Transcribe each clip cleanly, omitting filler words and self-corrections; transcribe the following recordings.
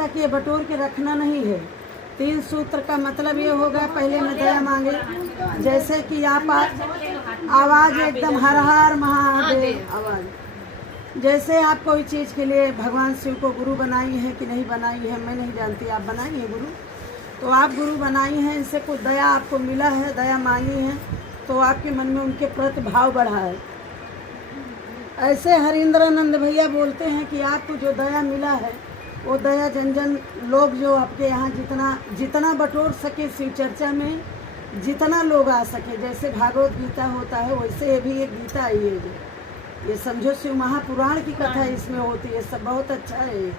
तक ये बटोर के रखना नहीं है। 3 सूत्र का मतलब ये होगा, पहले में दया मांगे, जैसे कि आप आवाज़ एकदम हर हर महादेव आवाज़। जैसे आप कोई चीज़ के लिए भगवान शिव को गुरु बनाई है कि नहीं बनाई है मैं नहीं जानती, आप बनाई है गुरु, तो आप गुरु बनाई हैं, इनसे कुछ दया आपको मिला है, दया मांगी है, तो आपके मन में उनके प्रति भाव बढ़ा है। ऐसे हरिंद्रानंद भैया बोलते हैं कि आपको जो दया मिला है वो दया जन जन लोग जो आपके यहाँ जितना बटोर सके शिव चर्चा में, जितना लोग आ सके, जैसे भागवत गीता होता है वैसे ये भी एक गीता आई है। ये समझो शिव महापुराण की कथा इसमें होती है, सब बहुत अच्छा है।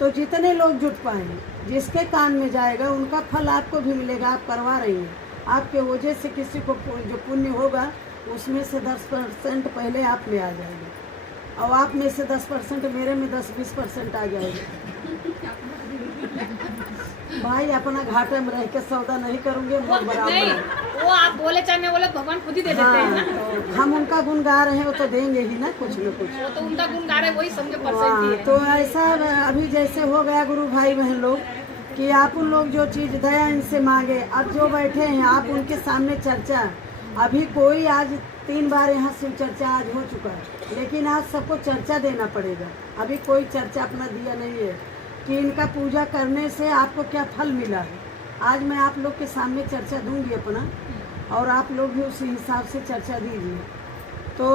तो जितने लोग जुट पाए, जिसके कान में जाएगा उनका फल आपको भी मिलेगा। आप करवा रही हैं, आपके वजह से किसी को जो पुण्य होगा उसमें से 10% पहले आप में आ जाएंगे, और आप में से 10% मेरे में 10-20% आ जाएगा। भाई अपना घाटे में रह के सौदा नहीं करूँगे, वो आप बोले चाहे नहीं बोले भगवान खुद ही दे देते हैं ना। तो हम उनका गुण गा रहे हैं, वो तो देंगे ही ना कुछ न कुछ। वो तो उनका गुण गा रहे, वही समझो परसेंट ही है। तो ऐसा अभी जैसे हो गया गुरु भाई बहन लोग कि आप उन लोग जो चीज़ दया इनसे मांगे, अब जो बैठे हैं आप उनके सामने चर्चा, अभी कोई आज 3 बार यहाँ शिव चर्चा आज हो चुका है, लेकिन आज सबको चर्चा देना पड़ेगा। अभी कोई चर्चा अपना दिया नहीं है कि इनका पूजा करने से आपको क्या फल मिला है। आज मैं आप लोग के सामने चर्चा दूंगी अपना, और आप लोग भी उसी हिसाब से चर्चा दीजिए। तो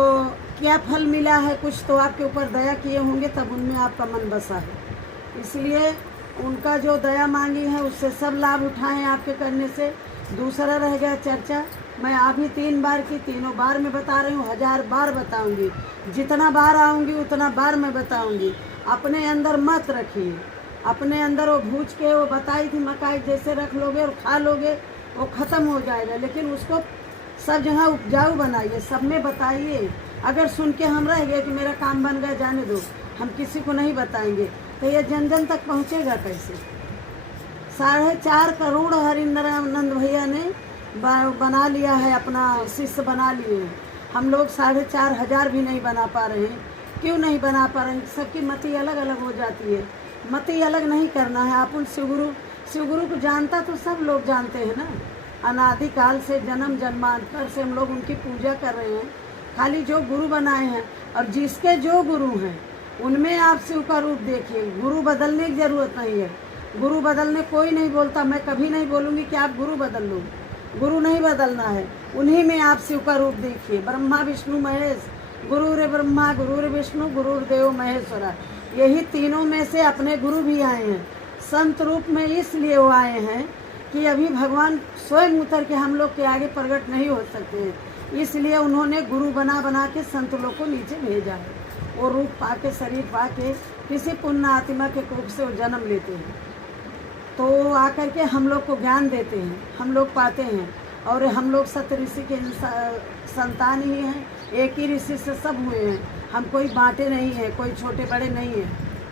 क्या फल मिला है, कुछ तो आपके ऊपर दया किए होंगे तब उनमें आपका मन बसा है, इसलिए उनका जो दया मांगी है उससे सब लाभ उठाएं आपके करने से। दूसरा रह गया चर्चा, मैं अभी 3 बार की, तीनों बार मैं बता रही हूँ, 1000 बार बताऊँगी, जितना बार आऊँगी उतना बार मैं बताऊँगी। अपने अंदर मत रखिए, अपने अंदर वो भूज के वो बताई थी मकाई जैसे रख लोगे और खा लोगे वो ख़त्म हो जाएगा, लेकिन उसको सब जगह उपजाऊ बनाइए, सब में बताइए। अगर सुन के हम रह गए कि मेरा काम बन गया जाने दो, हम किसी को नहीं बताएंगे, तो ये जन जन तक पहुँचेगा कैसे। 4.5 करोड़ हरिंद्रानंद भैया ने बना लिया है, अपना शिष्य बना लिए हैं। हम लोग 4,500 भी नहीं बना पा रहे हैं। क्यों नहीं बना पा रहे हैं? सबकी मति अलग अलग हो जाती है, मति अलग नहीं करना है। आप उन शिवगुरु को जानता तो सब लोग जानते हैं ना, अनादिकाल से जन्म जन्मांतर से हम लोग उनकी पूजा कर रहे हैं। खाली जो गुरु बनाए हैं और जिसके जो गुरु हैं उनमें आप शिव का रूप देखिए। गुरु बदलने की ज़रूरत नहीं है, गुरु बदलने कोई नहीं बोलता, मैं कभी नहीं बोलूँगी कि आप गुरु बदल लो, गुरु नहीं बदलना है, उन्हीं में आप शिव का रूप देखिए। ब्रह्मा विष्णु महेश, गुरुर ब्रह्मा गुरुर विष्णु गुरुर्देव महेश्वरा, यही तीनों में से अपने गुरु भी आए हैं। संत रूप में इसलिए वो आए हैं कि अभी भगवान स्वयं उतर के हम लोग के आगे प्रकट नहीं हो सकते हैं, इसलिए उन्होंने गुरु बना बना के संत लोग को नीचे भेजा है। वो रूप पाके, शरीर पाके, किसी पुण्य आत्मा के कोख से वो जन्म लेते हैं, तो वो आकर के हम लोग को ज्ञान देते हैं, हम लोग पाते हैं। और हम लोग सत्य ऋषि के संतान ही हैं, एक ही ऋषि से सब हुए हैं। हम कोई बांटे नहीं हैं, कोई छोटे बड़े नहीं हैं,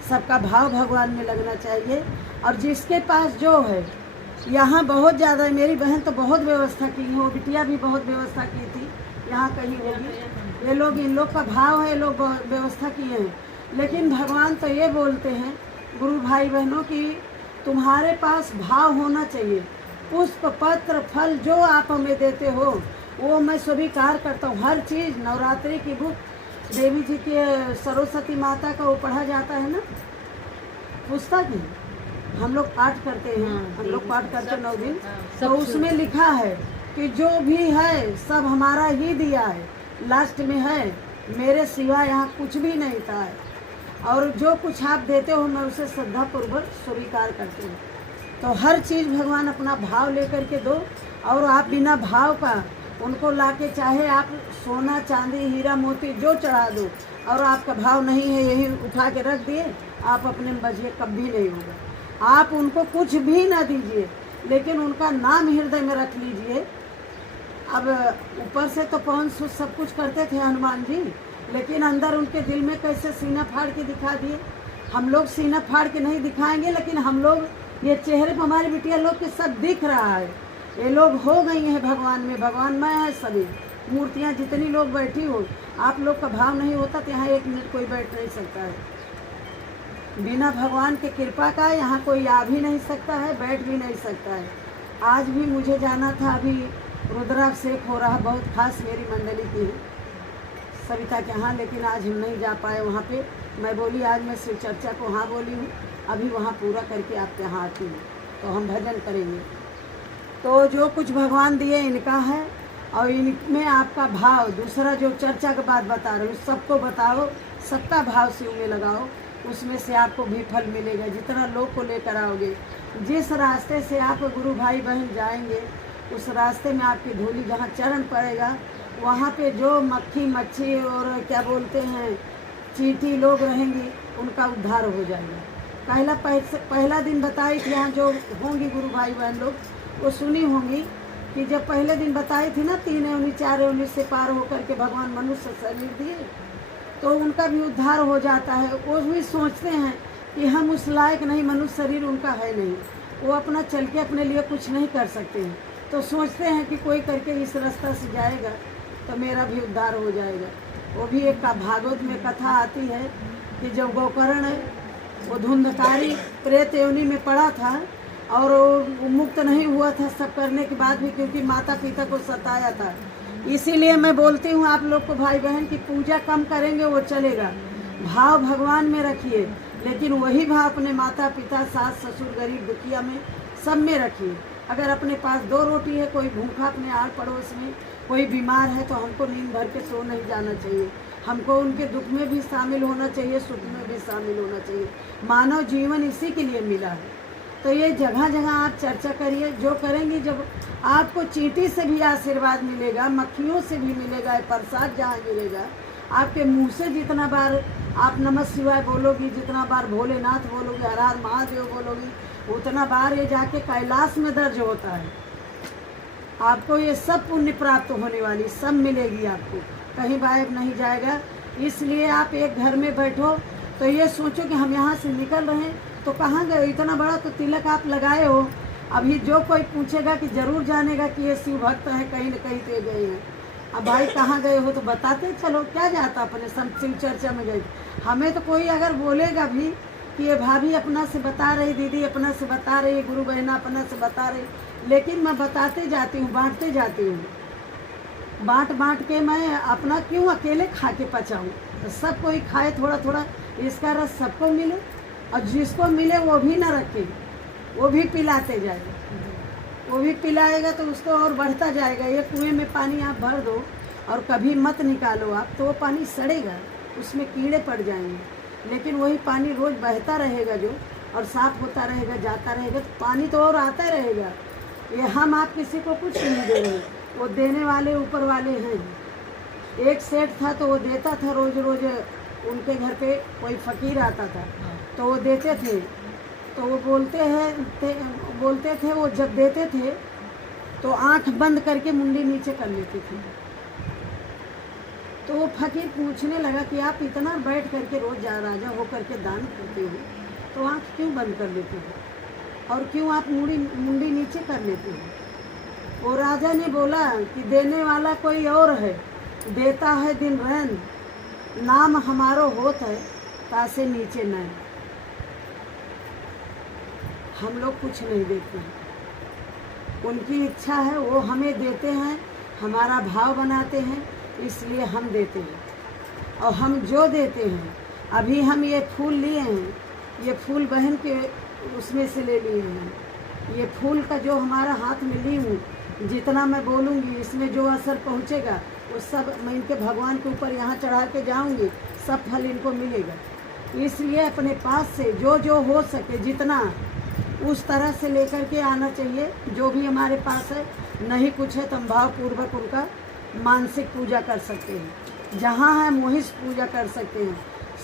सबका भाव भगवान में लगना चाहिए। और जिसके पास जो है, यहाँ बहुत ज़्यादा है, मेरी बहन तो बहुत व्यवस्था की है, वो बिटिया भी बहुत व्यवस्था की थी, यहाँ कहीं होगी। ये लोग, इन लोग का भाव है, लोग व्यवस्था किए हैं। लेकिन भगवान तो ये बोलते हैं गुरु भाई बहनों की, तुम्हारे पास भाव होना चाहिए। पुष्प पत्र फल जो आप हमें देते हो वो मैं स्वीकार करता हूँ। हर चीज़, नवरात्रि की बुक, देवी जी के सरस्वती माता का वो पढ़ा जाता है ना, पुस्तक ही हम लोग पाठ करते हैं, हम लोग पाठ करते 9 दिन, तो उसमें लिखा है कि जो भी है सब हमारा ही दिया है, लास्ट में है मेरे सिवा यहाँ कुछ भी नहीं था, और जो कुछ आप देते हो मैं उसे श्रद्धापूर्वक स्वीकार करती हूँ। तो हर चीज़ भगवान अपना भाव लेकर के दो, और आप बिना भाव का उनको लाके, चाहे आप सोना चांदी हीरा मोती जो चढ़ा दो, और आपका भाव नहीं है, यही उठा के रख दिए, आप अपने में बजिए, कभी नहीं होगा। आप उनको कुछ भी ना दीजिए, लेकिन उनका नाम हृदय में रख लीजिए। अब ऊपर से तो पवन सुत सब कुछ करते थे हनुमान जी, लेकिन अंदर उनके दिल में कैसे सीना फाड़ के दिखा दिए। हम लोग सीना फाड़ के नहीं दिखाएंगे, लेकिन हम लोग ये चेहरे पर हमारी बिटिया लोग के सब दिख रहा है, ये लोग हो गई हैं भगवान में, भगवान में है सभी मूर्तियाँ। जितनी लोग बैठी हो, आप लोग का भाव नहीं होता तो यहाँ 1 मिनट कोई बैठ नहीं सकता है। बिना भगवान के कृपा का यहाँ कोई आ भी नहीं सकता है, बैठ भी नहीं सकता है। आज भी मुझे जाना था, अभी रुद्राभिषेक हो रहा, बहुत खास मेरी मंडली की है सविता के यहाँ, लेकिन आज हम नहीं जा पाए वहाँ पे। मैं बोली आज मैं शिव चर्चा को हाँ बोली हूँ, अभी वहाँ पूरा करके आपके यहाँ आती हूँ, तो हम भजन करेंगे। तो जो कुछ भगवान दिए इनका है, और इनमें आपका भाव, दूसरा जो चर्चा के बाद बता रही हूँ, सबको बताओ, सबका भाव शिव में लगाओ, उसमें से आपको भी फल मिलेगा। जितना लोग को लेकर आओगे, जिस रास्ते से आप गुरु भाई बहन जाएंगे, उस रास्ते में आपकी धूली जहाँ चरण पड़ेगा, वहाँ पे जो मक्खी मच्छी और क्या बोलते हैं चींटी लोग रहेंगी, उनका उद्धार हो जाएगा। पहला दिन बताई थी, यहाँ जो होंगी गुरु भाई बहन लोग वो सुनी होंगी कि जब पहले दिन बताई थी ना 3 योनि 4 योनि से पार होकर के भगवान मनुष्य शरीर दिए, तो उनका भी उद्धार हो जाता है। वो भी सोचते हैं कि हम उस लायक नहीं, मनुष्य शरीर उनका है नहीं, वो अपना चल के अपने लिए कुछ नहीं कर सकते हैं, तो सोचते हैं कि कोई करके इस रास्ता से जाएगा तो मेरा भी उद्धार हो जाएगा। वो भी एक भागवत में कथा आती है कि जब गोकर्ण वो धुंधकारी प्रेत योनि में पड़ा था और वो मुक्त नहीं हुआ था सब करने के बाद भी, क्योंकि माता पिता को सताया था। इसीलिए मैं बोलती हूँ आप लोग को भाई बहन की पूजा कम करेंगे वो चलेगा, भाव भगवान में रखिए, लेकिन वही भाव अपने माता पिता सास ससुर गरीब दुखिया में सब में रखिए। अगर अपने पास 2 रोटी है, कोई भूखा अपने आड़ पड़ोस में कोई बीमार है, तो हमको नींद भर के सो नहीं जाना चाहिए, हमको उनके दुख में भी शामिल होना चाहिए, सुख में भी शामिल होना चाहिए। मानव जीवन इसी के लिए मिला है। तो ये जगह जगह आप चर्चा करिए, जो करेंगे जब आपको चींटी से भी आशीर्वाद मिलेगा, मक्खियों से भी मिलेगा, प्रसाद जहाँ गिरेगा, आपके मुंह से जितना बार आप नमः शिवाय बोलोगी, जितना बार भोलेनाथ बोलोगे, हर हर महादेव बोलोगी, उतना बार ये जाके कैलाश में दर्ज होता है। आपको ये सब पुण्य प्राप्त होने वाली, सब मिलेगी आपको, कहीं गायब नहीं जाएगा। इसलिए आप एक घर में बैठो तो ये सोचो कि हम यहाँ से निकल रहे हैं तो कहाँ गए, इतना बड़ा तो तिलक आप लगाए हो। अभी जो कोई पूछेगा कि जरूर जानेगा कि ये शिव भक्त है, कहीं न कहीं ते गए हैं। अब भाई कहाँ गए हो तो बताते चलो, क्या जाता अपने शिव चर्चा में गए। हमें तो कोई अगर बोलेगा भी कि ये भाभी अपना से बता रही, दीदी अपना से बता रही, गुरु बहना अपना से बता रही, लेकिन मैं बताते जाती हूँ, बांटते जाती हूँ। बांट के मैं अपना क्यों अकेले खा के पचाऊँ, तो सब कोई खाए थोड़ा थोड़ा, इसका रस सबको मिले, और जिसको मिले वो भी ना रखे, वो भी पिलाते जाएगा, वो भी पिलाएगा तो उसको और बढ़ता जाएगा। ये कुएं में पानी आप भर दो और कभी मत निकालो आप, तो वो पानी सड़ेगा, उसमें कीड़े पड़ जाएंगे। लेकिन वही पानी रोज़ बहता रहेगा जो, और साफ होता रहेगा, जाता रहेगा, तो पानी तो और आता रहेगा। ये हम आप किसी को कुछ नहीं दे रहे, वो देने वाले ऊपर वाले हैं। एक सेठ था तो वो देता था, रोज़ रोज़ उनके घर पे कोई फ़कीर आता था तो वो देते थे, तो वो बोलते थे वो जब देते थे तो आंख बंद करके मुंडी नीचे कर लेते थे। तो वो फकीर पूछने लगा कि आप इतना बैठ करके रोज़ राजा हो करके दान करते हो, तो आंख क्यों बंद कर लेते हो और क्यों आप मुंडी नीचे कर लेते हो। वो राजा ने बोला कि देने वाला कोई और है, देता है दिन रैन, नाम हमारो होत है तासे नीचे न। हम लोग कुछ नहीं देते हैं, उनकी इच्छा है, वो हमें देते हैं, हमारा भाव बनाते हैं, इसलिए हम देते हैं। और हम जो देते हैं, अभी हम ये फूल लिए हैं, ये फूल बहन के उसमें से ले लिए हैं। ये फूल का जो हमारा हाथ में ली हूँ, जितना मैं बोलूँगी इसमें जो असर पहुँचेगा वो सब मैं इनके भगवान के ऊपर यहाँ चढ़ा के जाऊँगी, सब फल इनको मिलेगा। इसलिए अपने पास से जो जो हो सके जितना, उस तरह से लेकर के आना चाहिए। जो भी हमारे पास है, नहीं कुछ है तो हम भावपूर्वक उनका मानसिक पूजा कर सकते हैं। जहाँ है मोहिश पूजा कर सकते हैं।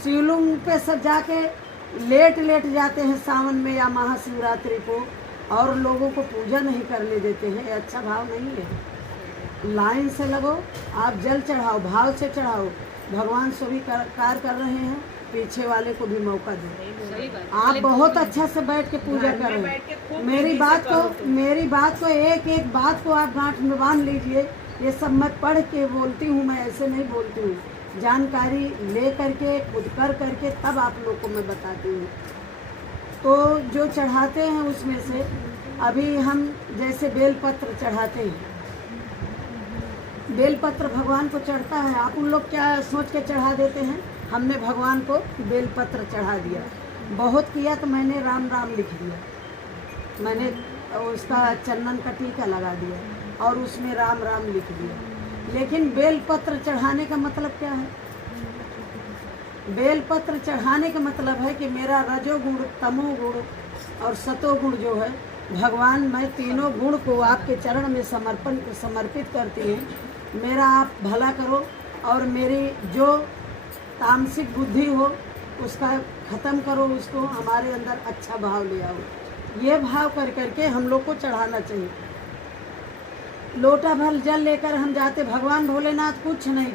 शिवलिंग पे सब जाके लेट जाते हैं सावन में या महाशिवरात्रि को, और लोगों को पूजा नहीं करने देते हैं। ये अच्छा भाव नहीं है। लाइन से लगो, आप जल चढ़ाओ, भाव से चढ़ाओ। भगवान सभी कार्य कर रहे हैं, पीछे वाले को भी मौका दो। आप बहुत अच्छा से बैठ के पूजा कर रहे हैं। मेरी बात को एक बात को आप गांठ में बांध लीजिए। ये सब मैं पढ़ के बोलती हूँ, मैं ऐसे नहीं बोलती हूँ। जानकारी ले करके खुद करके तब आप लोग को मैं बताती हूँ। तो जो चढ़ाते हैं उसमें से अभी हम जैसे बेलपत्र चढ़ाते हैं, बेलपत्र भगवान को चढ़ता है। आप उन लोग क्या सोच के चढ़ा देते हैं? हमने भगवान को बेलपत्र चढ़ा दिया, बहुत किया तो मैंने राम राम लिख दिया, मैंने उसका चंदन का टीका लगा दिया और उसमें राम राम लिख दिया। लेकिन बेलपत्र चढ़ाने का मतलब क्या है? बेलपत्र चढ़ाने का मतलब है कि मेरा रजोगुण, तमोगुण और सतोगुण जो है भगवान, मैं तीनों गुण को आपके चरण में समर्पित करती हूँ। मेरा आप भला करो और मेरी जो तामसिक बुद्धि हो उसका ख़त्म करो, उसको हमारे अंदर अच्छा भाव ले आओ। ये भाव कर करके हम लोग को चढ़ाना चाहिए। लोटा भर जल लेकर हम जाते, भगवान भोलेनाथ कुछ नहीं,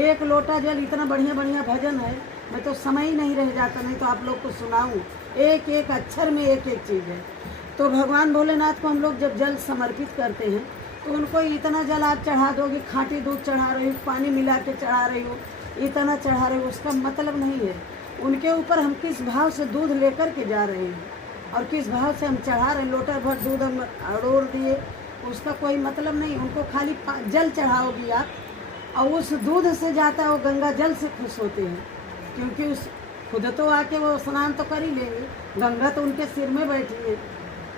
1 लोटा जल, इतना बढ़िया बढ़िया भजन है, मैं तो समय ही नहीं रह जाता, नहीं तो आप लोग को सुनाऊं। एक एक अक्षर में एक एक चीज़ है। तो भगवान भोलेनाथ को हम लोग जब जल समर्पित करते हैं तो उनको इतना जल आप चढ़ा दोगे, खाटी दूध चढ़ा रही हो, पानी मिला के चढ़ा रही हो, इतना चढ़ा रहे हो, उसका मतलब नहीं है। उनके ऊपर हम किस भाव से दूध लेकर के जा रहे हैं और किस भाव से हम चढ़ा रहे हैं। लोटा भर दूध हम अड़ोर दिए, उसका कोई मतलब नहीं। उनको खाली जल चढ़ाओगी आप और उस दूध से जाता है, वो गंगा जल से खुश होते हैं, क्योंकि उस खुद तो आके वो स्नान तो कर ही लेंगे, गंगा तो उनके सिर में बैठी है,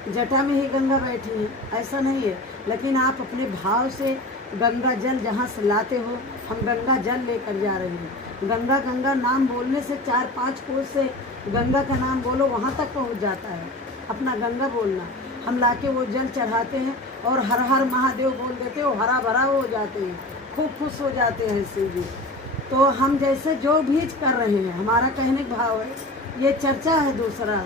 जटा में ही गंगा बैठी है, ऐसा नहीं है। लेकिन आप अपने भाव से गंगा जल जहाँ से लाते हो, हम गंगा जल लेकर जा रहे हैं। गंगा गंगा नाम बोलने से 4-5 कोस से गंगा का नाम बोलो, वहाँ तक पहुँच जाता है अपना गंगा बोलना। हम लाके वो जल चढ़ाते हैं और हर हर महादेव बोल देते हो, हरा भरा हो जाते हैं, खूब खुश हो जाते हैं शिव जी। तो हम जैसे जो भी कर रहे हैं, हमारा कहने का भाव है, ये चर्चा है, दूसरा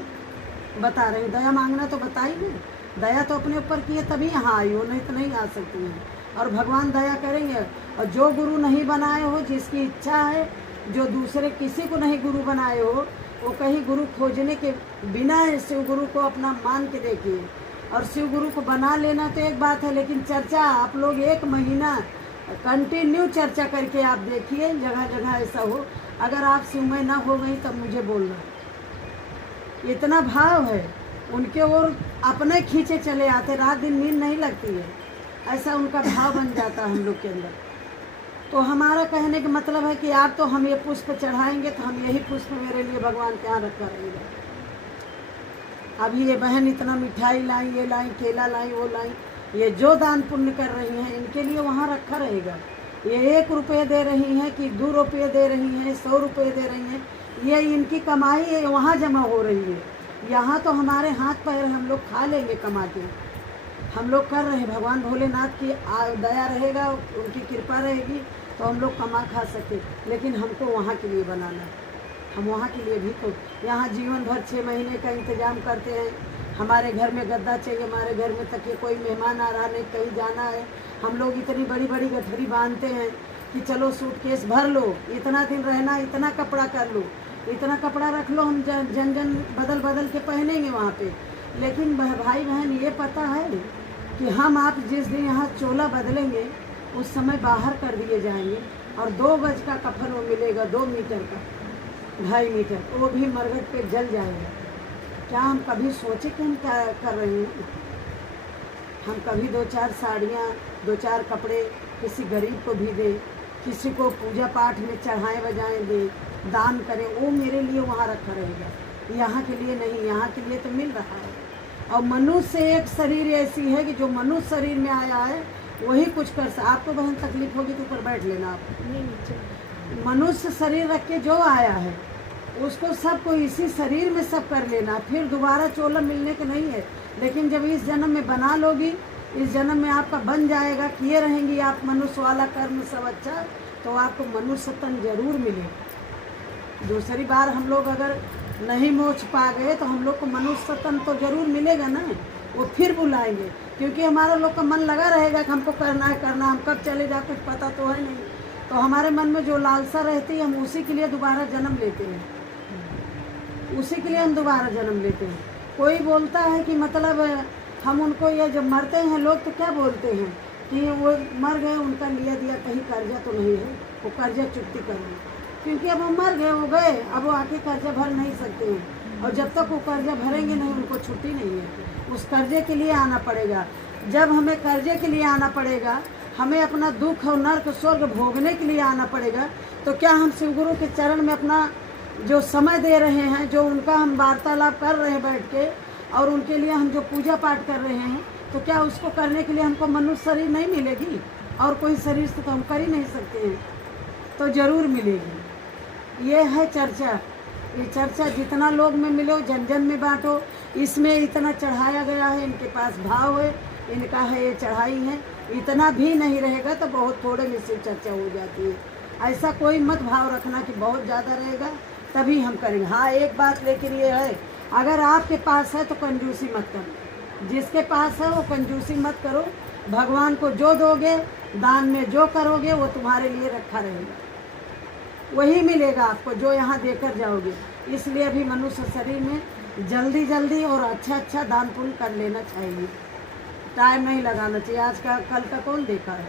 बता रहे हैं। दया मांगना तो बता ही नहीं, दया तो अपने ऊपर की है तभी यहाँ आई हो, नहीं तो नहीं आ सकती है। और भगवान दया करेंगे। और जो गुरु नहीं बनाए हो, जिसकी इच्छा है, जो दूसरे किसी को नहीं गुरु बनाए हो, वो कहीं गुरु खोजने के बिना शिव गुरु को अपना मान के देखिए। और शिव गुरु को बना लेना तो एक बात है, लेकिन चर्चा आप लोग 1 महीना कंटिन्यू चर्चा करके आप देखिए, जगह जगह ऐसा हो। अगर आप शिवमय ना हो गई तब मुझे बोलना। इतना भाव है उनके ओर, अपने खींचे चले आते, रात दिन नींद नहीं लगती है, ऐसा उनका भाव बन जाता है हम लोग के अंदर। तो हमारा कहने का मतलब है कि आप तो हम ये पुष्प चढ़ाएंगे तो हम यही पुष्प मेरे लिए भगवान के यहाँ रखा रहेगा। अभी ये बहन इतना मिठाई लाई, ये लाई, केला लाई, वो लाई, ये जो दान पुण्य कर रही हैं इनके लिए वहाँ रखा रहेगा। ये 1 रुपये दे रही हैं कि 2 रुपये दे रही हैं, 100 रुपये दे रही हैं, ये इनकी कमाई है, वहाँ जमा हो रही है। यहाँ तो हमारे हाथ पैर हम लोग खा लेंगे कमा के, हम लोग कर रहे हैं। भगवान भोलेनाथ की दया रहेगा, उनकी कृपा रहेगी तो हम लोग कमा खा सकते। लेकिन हमको वहाँ के लिए बनाना है, हम वहाँ के लिए भी तो यहाँ जीवन भर 6 महीने का इंतजाम करते हैं। हमारे घर में गद्दा चाहिए, हमारे घर में तकिए, कोई मेहमान आ रहा नहीं, कहीं जाना है, हम लोग इतनी बड़ी बड़ी गठरी बांधते हैं कि चलो सूटकेस भर लो, इतना दिन रहना, इतना कपड़ा कर लो, इतना कपड़ा रख लो, हम जन जन बदल बदल के पहनेंगे वहाँ पे। लेकिन भाई बहन ये पता है कि हम आप जिस दिन यहाँ चोला बदलेंगे उस समय बाहर कर दिए जाएंगे और 2 गज का कफन वो मिलेगा, 2 मीटर का, 2.5 मीटर, वो भी मरघट पे जल जाएगा। क्या हम कभी सोचे कि हम क्या कर रहे हैं? हम कभी 2-4 साड़ियाँ, 2-4 कपड़े किसी गरीब को भी दें, किसी को पूजा पाठ में चढ़ाएं बजाएं दें, दान करें, वो मेरे लिए वहाँ रखा रहेगा। यहाँ के लिए नहीं, यहाँ के लिए तो मिल रहा है। और मनुष्य एक शरीर ऐसी है कि जो मनुष्य शरीर में आया है वही कुछ कर सकता। आपको बहन तकलीफ होगी तो ऊपर बैठ लेना। आप मनुष्य शरीर रख के जो आया है उसको सबको इसी शरीर में सब कर लेना, फिर दोबारा चोला मिलने का नहीं है। लेकिन जब इस जन्म में बना लोगी, इस जन्म में आपका बन जाएगा, किए रहेंगी आप मनुष्य वाला कर्म सब अच्छा, तो आपको मनुष्य तन जरूर मिलेगा। दूसरी बार हम लोग अगर नहीं मोच पा गए तो हम लोग को मनुष्य तन तो जरूर मिलेगा ना, वो फिर बुलाएंगे, क्योंकि हमारा लोग का मन लगा रहेगा कि हमको करना है, हम कब चले जा कुछ पता तो है नहीं। तो हमारे मन में जो लालसा रहती है हम उसी के लिए दोबारा जन्म लेते हैं, उसी के लिए हम दोबारा जन्म लेते हैं। कोई बोलता है कि मतलब हम उनको, ये जब मरते हैं लोग तो क्या बोलते हैं कि वो मर गए, उनका लिया दिया कहीं कर्जा तो नहीं है, वो कर्जा चुकती करें, क्योंकि अब वो मर गए, वो गए, अब वो आके कर्जा भर नहीं सकते हैं, और जब तक वो कर्जा भरेंगे नहीं उनको छुट्टी नहीं है, उस कर्जे के लिए आना पड़ेगा। जब हमें कर्जे के लिए आना पड़ेगा, हमें अपना दुख और नर्क स्वर्ग भोगने के लिए आना पड़ेगा, तो क्या हम शिव गुरु के चरण में अपना जो समय दे रहे हैं, जो उनका हम वार्तालाप कर रहे हैं बैठ के, और उनके लिए हम जो पूजा पाठ कर रहे हैं, तो क्या उसको करने के लिए हमको मनुष्य शरीर नहीं मिलेगी? और कोई शरीर से तो हम कर ही नहीं सकते हैं, तो ज़रूर मिलेगी। ये है चर्चा। ये चर्चा जितना लोग में मिलो, जन जन में बांटो। इसमें इतना चढ़ाया गया है, इनके पास भाव है, इनका है, ये चढ़ाई है, इतना भी नहीं रहेगा तो बहुत थोड़े में से चर्चा हो जाती है। ऐसा कोई मत भाव रखना कि बहुत ज़्यादा रहेगा तभी हम करेंगे। हाँ, एक बात लेकिन ये है, अगर आपके पास है तो कंजूसी मत करो, जिसके पास है वो कंजूसी मत करो। भगवान को जो दोगे, दान में जो करोगे, वो तुम्हारे लिए रखा रहेगा, वही मिलेगा आपको जो यहाँ देकर जाओगे। इसलिए अभी मनुष्य शरीर में जल्दी जल्दी और अच्छा दान पुण्य कर लेना चाहिए, टाइम नहीं लगाना चाहिए। आज का कल का कौन देखा है।